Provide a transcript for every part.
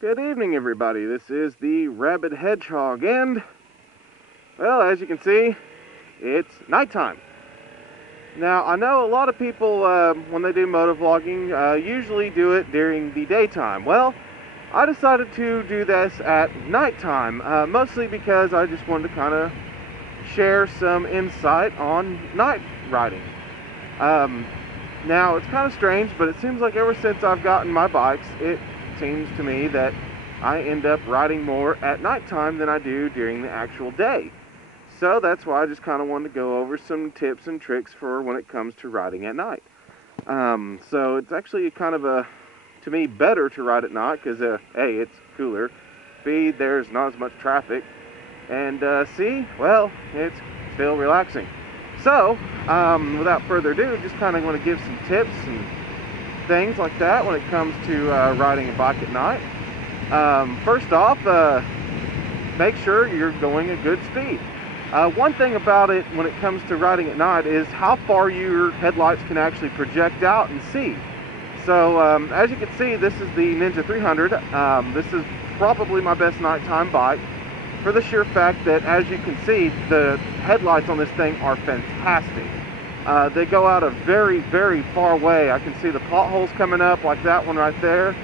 Good evening, everybody. This is the Rabid Hedgehog, and, well, as you can see, it's nighttime. Now, I know a lot of people, when they do motovlogging, usually do it during the daytime. Well, I decided to do this at nighttime, mostly because I just wanted to kind of share some insight on night riding. Now, it's kind of strange, but it seems like ever since I've gotten my bikes, it seems to me that I end up riding more at nighttime than I do during the actual day. So that's why I just kind of wanted to go over some tips and tricks for when it comes to riding at night. So it's actually kind of to me, better to ride at night because A, it's cooler, B, there's not as much traffic, and C, well, it's still relaxing. So, without further ado, just kind of want to give some tips and things like that when it comes to riding a bike at night. First off, make sure you're going a good speed. One thing about it when it comes to riding at night is how far your headlights can actually project out and see. So, as you can see, this is the Ninja 300. This is probably my best nighttime bike, for the sheer fact that, as you can see, the headlights on this thing are fantastic. They go out a very, very far way. I can see the potholes coming up like that one right there,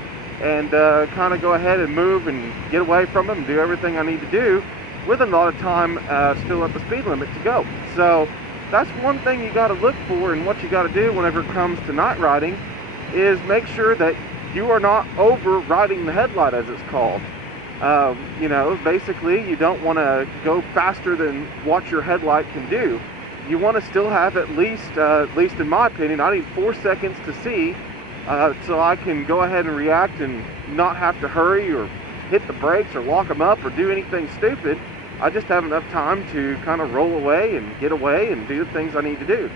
and kind of go ahead and move and get away from them and do everything I need to do with a lot of time still at the speed limit to go. So that's one thing you got to look for, and what you got to do whenever it comes to night riding is make sure that you are not overriding the headlight, as it's called. You know, basically, you don't want to go faster than what your headlight can do. You want to still have at least in my opinion, I need 4 seconds to see, so I can go ahead and react and not have to hurry or hit the brakes or lock them up or do anything stupid. I just have enough time to kind of roll away and get away and do the things I need to do.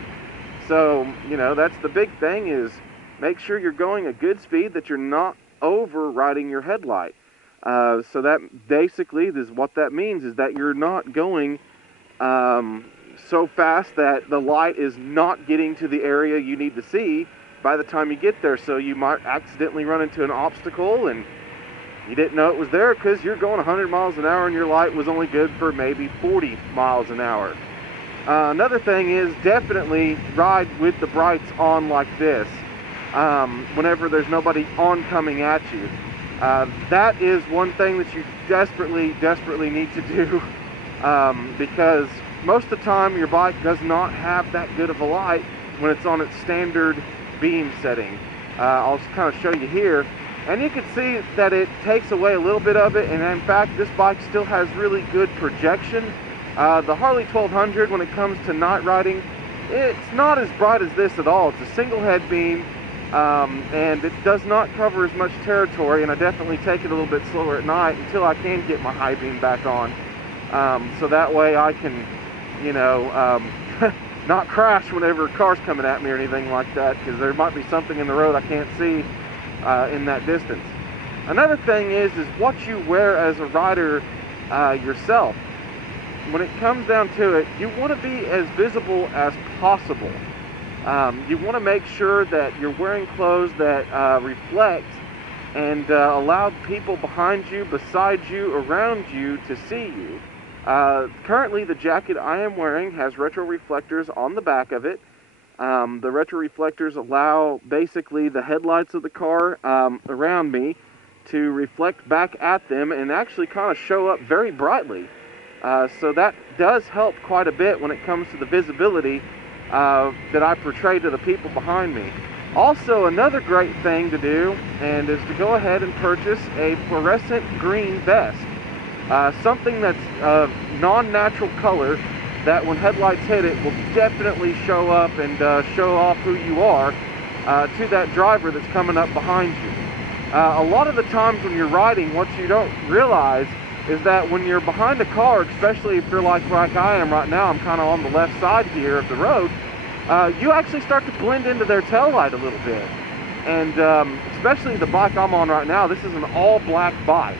So, you know, that's the big thing, is make sure you're going a good speed, that you're not overriding your headlight. So that basically is what that means, is that you're not going so fast that the light is not getting to the area you need to see by the time you get there. So you might accidentally run into an obstacle and you didn't know it was there because you're going 100 miles an hour and your light was only good for maybe 40 miles an hour. Another thing is, definitely ride with the brights on like this whenever there's nobody oncoming at you. That is one thing that you desperately need to do, because most of the time your bike does not have that good of a light when it's on its standard beam setting. I'll just kind of show you here, and you can see that it takes away a little bit of it, and in fact this bike still has really good projection. The Harley 1200, when it comes to night riding, it's not as bright as this at all. It's a single head beam, and it does not cover as much territory, and I definitely take it a little bit slower at night until I can get my high beam back on, so that way I can, you know, not crash whenever a car's coming at me or anything like that, because there might be something in the road I can't see in that distance. Another thing is what you wear as a rider yourself. When it comes down to it, you want to be as visible as possible. You want to make sure that you're wearing clothes that reflect and allow people behind you, beside you, around you to see you. Currently, the jacket I am wearing has retro reflectors on the back of it. The retro reflectors allow basically the headlights of the car around me to reflect back at them and actually kind of show up very brightly. So that does help quite a bit when it comes to the visibility that I portray to the people behind me. Also, another great thing to do is to go ahead and purchase a fluorescent green vest. Something that's a non-natural color that when headlights hit it will definitely show up and show off who you are to that driver that's coming up behind you. A lot of the times when you're riding, what you don't realize is that when you're behind a car, especially if you're like I am right now, I'm kind of on the left side here of the road, you actually start to blend into their taillight a little bit. And especially the bike I'm on right now, this is an all-black bike.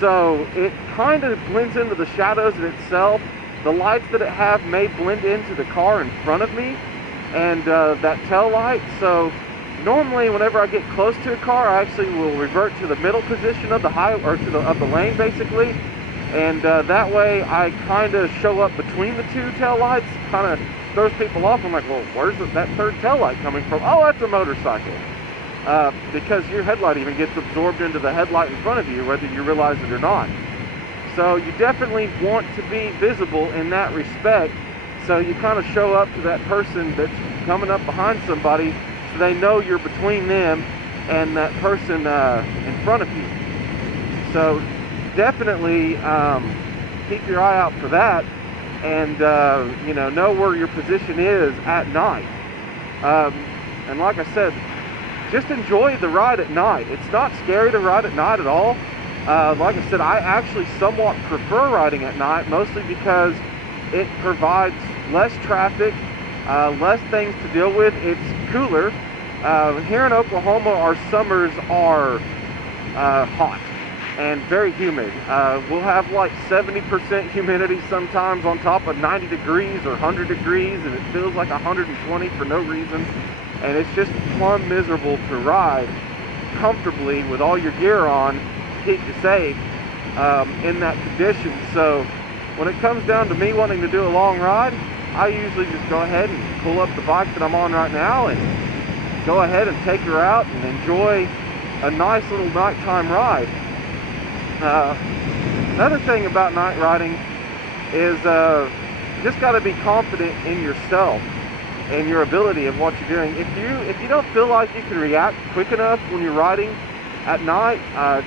So it kind of blends into the shadows in itself. The lights that it may blend into the car in front of me and that tail light. So Normally, whenever I get close to a car, I actually will revert to the middle position of the highway, or to the lane, basically, and that way I kind of show up between the two tail lights. Kind of throws people off. I'm like, well, where's that third tail light coming from? Oh, that's a motorcycle. Because your headlight even gets absorbed into the headlight in front of you, whether you realize it or not. So you definitely want to be visible in that respect. So you kind of show up to that person that's coming up behind somebody, so they know you're between them and that person in front of you. So definitely keep your eye out for that, and know where your position is at night. And like I said, just enjoy the ride at night. It's not scary to ride at night at all. Like I said, I actually somewhat prefer riding at night, mostly because it provides less traffic, less things to deal with. It's cooler. Here in Oklahoma, our summers are hot and very humid. We'll have like 70% humidity sometimes on top of 90 degrees or 100 degrees, and it feels like 120 for no reason. And it's just plumb miserable to ride comfortably with all your gear on to keep you safe in that condition. So when it comes down to me wanting to do a long ride, I usually just go ahead and pull up the bike that I'm on right now and go ahead and take her out and enjoy a nice little nighttime ride. Another thing about night riding is you just got to be confident in yourself and your ability of what you're doing. If you don't feel like you can react quick enough when you're riding at night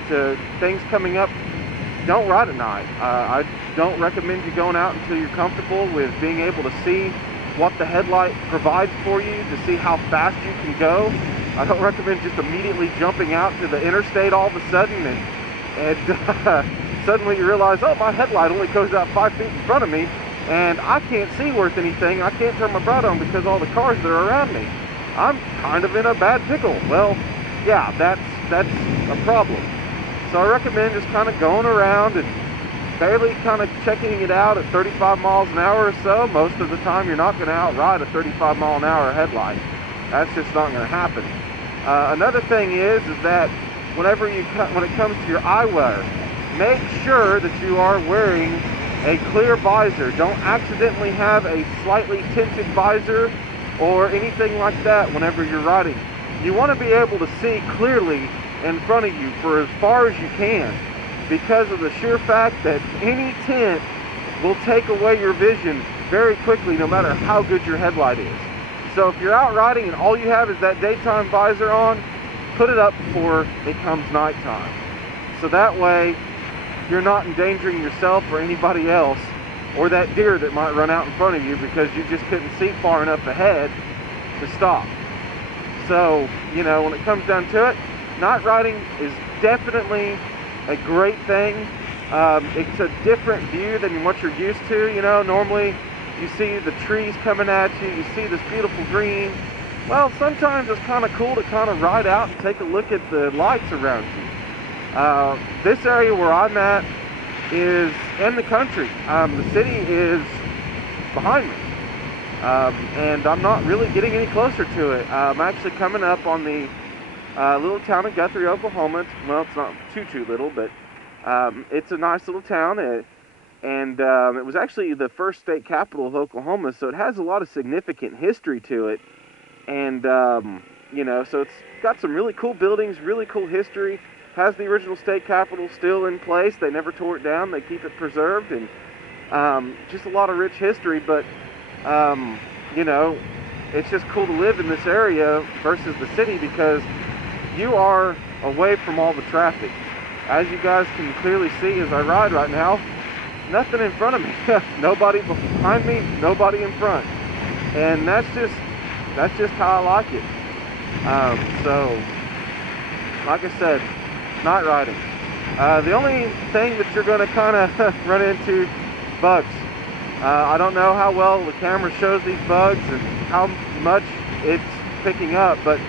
to things coming up, don't ride at night. I don't recommend you going out until you're comfortable with being able to see what the headlight provides for you, to see how fast you can go. I don't recommend just immediately jumping out to the interstate all of a sudden and suddenly you realize, oh, my headlight only goes out 5 feet in front of me and I can't see worth anything. I can't turn my bright on because all the cars that are around me. I'm kind of in a bad pickle. Well, yeah, that's a problem. So I recommend just kind of going around and barely kind of checking it out at 35 miles an hour or so. Most of the time you're not going to outride a 35 mile an hour headlight. That's just not going to happen. Another thing is that when it comes to your eyewear, make sure that you are wearing a clear visor. Don't accidentally have a slightly tinted visor or anything like that whenever you're riding. You want to be able to see clearly in front of you for as far as you can, because of the sheer fact that any tint will take away your vision very quickly, no matter how good your headlight is. So if you're out riding and all you have is that daytime visor on, put it up before it comes nighttime. So that way you're not endangering yourself or anybody else, or that deer that might run out in front of you because you just couldn't see far enough ahead to stop. So, when it comes down to it, night riding is definitely a great thing. It's a different view than what you're used to. Normally you see the trees coming at you, you see this beautiful green. Well, sometimes it's kind of cool to kind of ride out and take a look at the lights around you. This area where I'm at is in the country. The city is behind me. And I'm not really getting any closer to it. I'm actually coming up on the little town of Guthrie, Oklahoma. Well, it's not too little, but it's a nice little town. And it was actually the first state capital of Oklahoma, so it has a lot of significant history to it. And, so it's got some really cool buildings, really cool history. Has the original state capitol still in place. They never tore it down. They keep it preserved, and just a lot of rich history. But it's just cool to live in this area versus the city, because you are away from all the traffic. As you guys can clearly see as I ride right now, nothing in front of me. Nobody behind me, nobody in front. And that's just how I like it. So, like I said, night riding. The only thing that you're going to kind of run into, bugs. I don't know how well the camera shows these bugs and how much it's picking up, but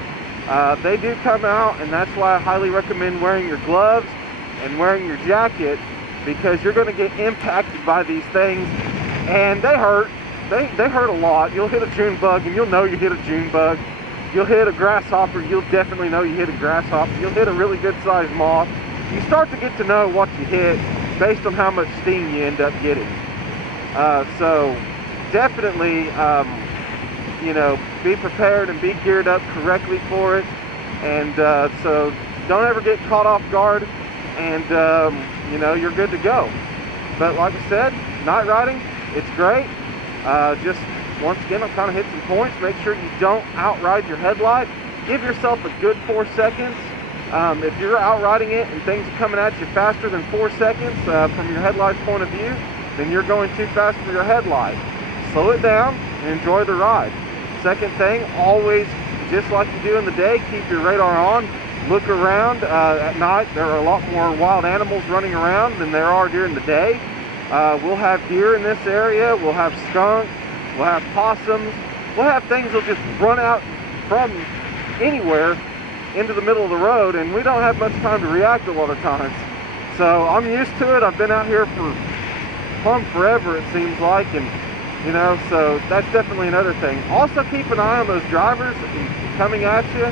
they do come out, and that's why I highly recommend wearing your gloves and wearing your jacket, because you're going to get impacted by these things, and they hurt. They hurt a lot. You'll hit a June bug, and you'll know you hit a June bug. You'll hit a grasshopper, you'll definitely know you hit a grasshopper. You'll hit a really good sized moth. You start to get to know what you hit based on how much steam you end up getting. So definitely, you know, be prepared and be geared up correctly for it. And so don't ever get caught off guard, and you know, you're good to go. But like I said, night riding, it's great. Just once again, I'll kind of hit some points. Make sure you don't outride your headlight. Give yourself a good 4 seconds. If you're outriding it and things are coming at you faster than 4 seconds from your headlight's point of view, then you're going too fast for your headlight. Slow it down and enjoy the ride. Second thing, always, just like you do in the day, keep your radar on. Look around. At night, there are a lot more wild animals running around than there are during the day. We'll have deer in this area. We'll have skunks. We'll have possums. We'll have things that'll just run out from anywhere into the middle of the road, and we don't have much time to react a lot of times. So I'm used to it. I've been out here for forever, it seems like, and you know, so that's definitely another thing. Also keep an eye on those drivers coming at you.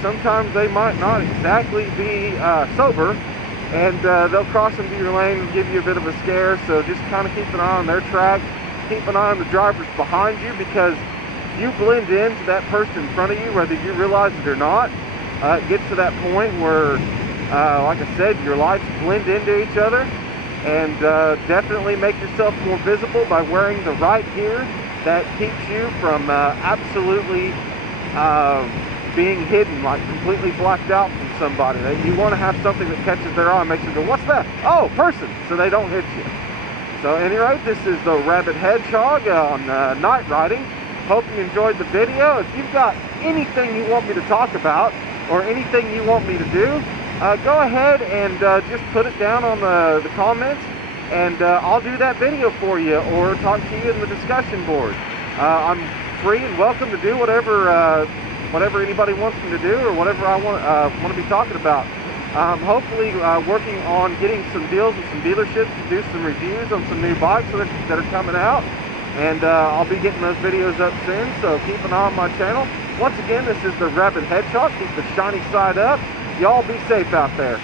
Sometimes they might not exactly be sober, and they'll cross into your lane and give you a bit of a scare. So just kind of keep an eye on their track. Keep an eye on the drivers behind you, because you blend into that person in front of you, whether you realize it or not. It gets to that point where, like I said, your lights blend into each other, and definitely make yourself more visible by wearing the right gear that keeps you from absolutely being hidden, like completely blacked out from somebody. You want to have something that catches their eye and makes them go, "What's that?" "Oh, person," so they don't hit you. So at any rate, this is the Rabid Hedgehog on night riding. Hope you enjoyed the video. If you've got anything you want me to talk about, or anything you want me to do, go ahead and just put it down on the comments, and I'll do that video for you, or talk to you in the discussion board. I'm free and welcome to do whatever anybody wants me to do, or whatever I want to be talking about. Hopefully working on getting some deals with some dealerships to do some reviews on some new bikes that are coming out, and I'll be getting those videos up soon, so keep an eye on my channel. Once again, this is the Rabid Hedgehog. Keep the shiny side up. Y'all be safe out there.